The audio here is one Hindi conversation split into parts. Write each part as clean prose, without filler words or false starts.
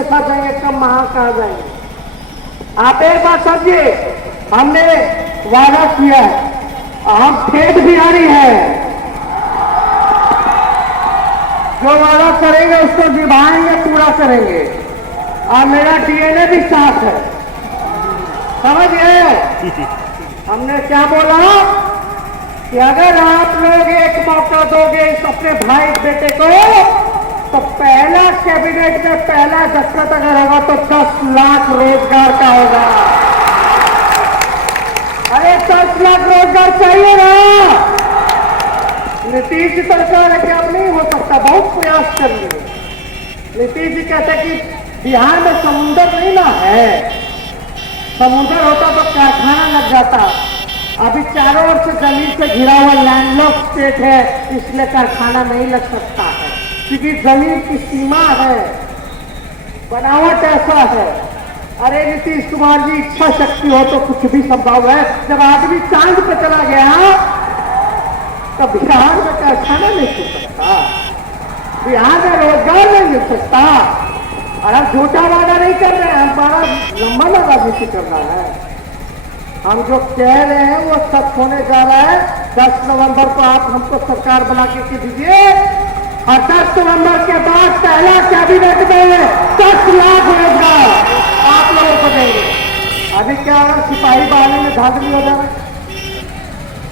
के साथ जाएंगे, कब वहां कहा जाएंगे। आप एक बात समझिए, हमने वादा किया है, हम ठेठ बिहारी है, जो वादा करेंगे उसको निभाएंगे, पूरा करेंगे। और मेरा डीएनए भी साथ है, समझ गए। हमने क्या बोला कि अगर आप लोग एक मौका दोगे इस अपने भाई बेटे को, तो पहला कैबिनेट में पहला दस्तखत अगर होगा तो 10 लाख रोजगार का होगा। अरे 10 लाख रोजगार चाहिए ना। नीतीश जी सरकार है कि अब नहीं हो सकता, बहुत प्रयास कर लिए। नीतीश जी कहते कि बिहार में समुद्र नहीं ना है, समुद्र होता तो कारखाना लग जाता। अभी चारों ओर से जमीन से घिरा हुआ लैंडलॉक स्टेट है, इसलिए कारखाना नहीं लग सकता है, क्योंकि जमीन की सीमा है, बनावट ऐसा है। अरे नीतीश कुमार जी, इच्छा शक्ति हो तो कुछ भी संभव है। जब आदमी चांद पे चला गया तो बिहार में कारखाना नहीं खुल सकता, बिहार में रोजगार नहीं मिल सकता। और हम झूठा वादा नहीं कर रहे हैं, हमारा लंबा राजनीति कर रहा है। हम जो कह रहे हैं वो सच होने जा रहा है। 10 नवंबर को आप हमको सरकार बना के दीजिए, और 10 नवंबर के बाद पहला कैबिनेट में 10 लाख रोजगार आप लोगों को देंगे। अभी क्या हो रहा, सिपाही बहाली में धांधली हो जा रहा है।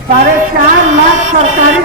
4.5 लाख सरकारी